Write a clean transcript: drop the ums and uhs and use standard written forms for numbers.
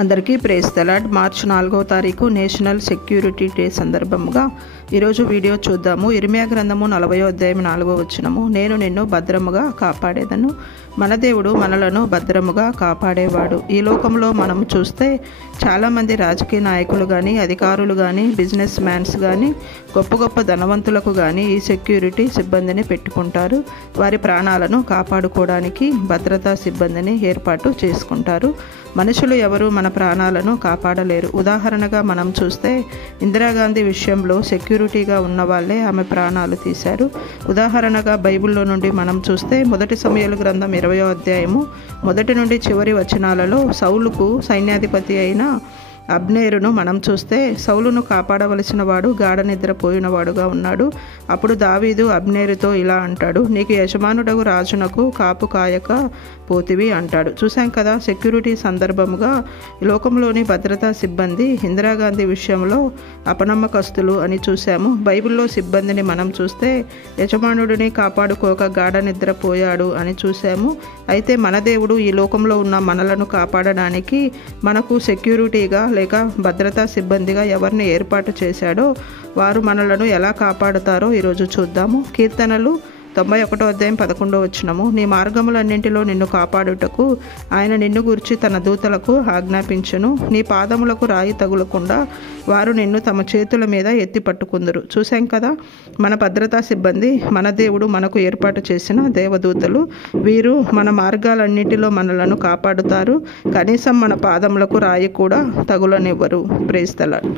అందరికీ praise the lord. మార్చి 4వ తారీఖు నేషనల్ సెక్యూరిటీ డే సందర్భంగా ఈరోజు వీడియో చూద్దాము. ఇర్మియా గ్రంథము 40వ అధ్యాయం 4వ వచనము. నేను నిన్ను భద్రముగా కాపాడేదను. మన దేవుడు మనలను భద్రముగా కాపాడేవాడు. ఈ లోకంలో మనం చూస్తే చాలామంది రాజకీయ నాయకులు కానీ, అధికారులు కానీ, బిజినెస్ మ్యాన్స్ కానీ, గొప్ప గొప్ప ధనవంతులకు కానీ ఈ సెక్యూరిటీ సిబ్బందిని పెట్టుకుంటారు. వారి ప్రాణాలను కాపాడుకోవడానికి భద్రతా సిబ్బందిని ఏర్పాటు చేసుకుంటారు. మనుషులు ఎవరు మన ప్రాణాలను కాపాడలేరు. ఉదాహరణగా మనం చూస్తే ఇందిరాగాంధీ విషయంలో సెక్యూరిటీగా ఉన్న వాళ్ళే ఆమె ప్రాణాలు తీశారు. ఉదాహరణగా బైబిల్లో నుండి మనం చూస్తే మొదటి సమూయేలు గ్రంథం 20వ అధ్యాయము 1 నుండి చివరి వచనాలలో సౌలుకు సైన్యాధిపతి అయిన అబ్నేరును మనం చూస్తే సౌలును కాపాడవలసిన వాడు గాఢ నిద్రపోయినవాడుగా ఉన్నాడు. అప్పుడు దావీదు అబ్నేరుతో ఇలా అంటాడు, నీకు యజమానుడగు రాజునకు కాపు కాయక పోతివి అంటాడు. చూసాం కదా, సెక్యూరిటీ సందర్భముగా లోకంలోని భద్రతా సిబ్బంది ఇందిరాగాంధీ విషయంలో అపనమ్మకస్తులు అని చూసాము. బైబిల్లో సిబ్బందిని మనం చూస్తే యజమానుడిని కాపాడుకోక గాఢ నిద్రపోయాడు అని చూసాము. అయితే మన దేవుడు ఈ లోకంలో ఉన్న మనలను కాపాడడానికి మనకు సెక్యూరిటీగా లేక భద్రతా సిబ్బందిగా ఎవరిని ఏర్పాటు చేశాడో వారు మనలను ఎలా కాపాడుతారో ఈరోజు చూద్దాము. కీర్తనలు 91వ అధ్యాయం 11వ వచనము. నీ మార్గములన్నింటిలో నిన్ను కాపాడుటకు ఆయన నిన్ను గూర్చి తన దూతలకు ఆజ్ఞాపించును. నీ పాదములకు రాయి తగులకుండా వారు నిన్ను తమ చేతుల మీద ఎత్తి పట్టుకుందరు. చూసాం కదా, మన భద్రతా సిబ్బంది మన దేవుడు మనకు ఏర్పాటు చేసిన దేవదూతలు. వీరు మన మార్గాలన్నింటిలో మనలను కాపాడుతారు. కనీసం మన పాదములకు రాయి కూడా తగులనివ్వరు. Praise the lord.